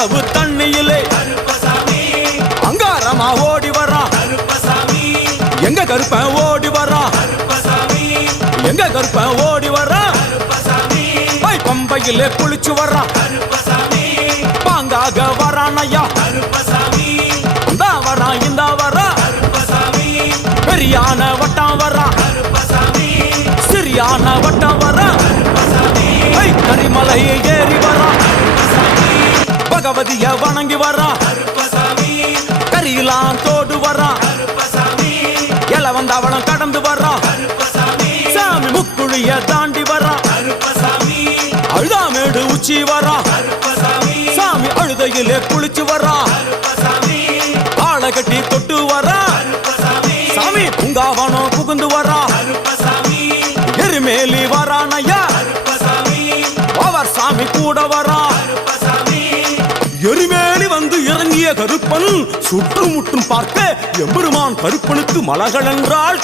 அவ்வளவு தண்ணியிலே அங்காரமா ஓடி வரான் எங்க கருப்பன் ஓடி வரான் எங்க கருப்பன் ஓடி வரான் பம்பையிலே குளிச்சு வரான் பாங்காக வரான் ஐயா இந்த வரான் இந்த வரான் பெரியான வட்டம் வரான் சிறியான வட்டம் வரான் கரிமலையை ஏறி வரான் பகவதிய வணங்கி வரான் கரியெல்லாம் தோடு வரான் எல வந்தவளம் கடந்து வரான் சாமி முக்குழிய தாண்டி வரான் அழுதாமேடு உச்சி வரான் சாமி அழுதையிலே குளிச்சு வரான் ஆளை கட்டி தொட்டு வரான் சாமி பூங்காவனம் புகுந்து வரான் எருமேலி வரான் ஐயா அவர் சாமி கூட வரான் எருமேலி வந்து இறங்கிய கருப்பன் சுற்றும் முற்றும் பார்க்க எம்பெருமான் கருப்பனுக்கு மலர்கள் என்றால்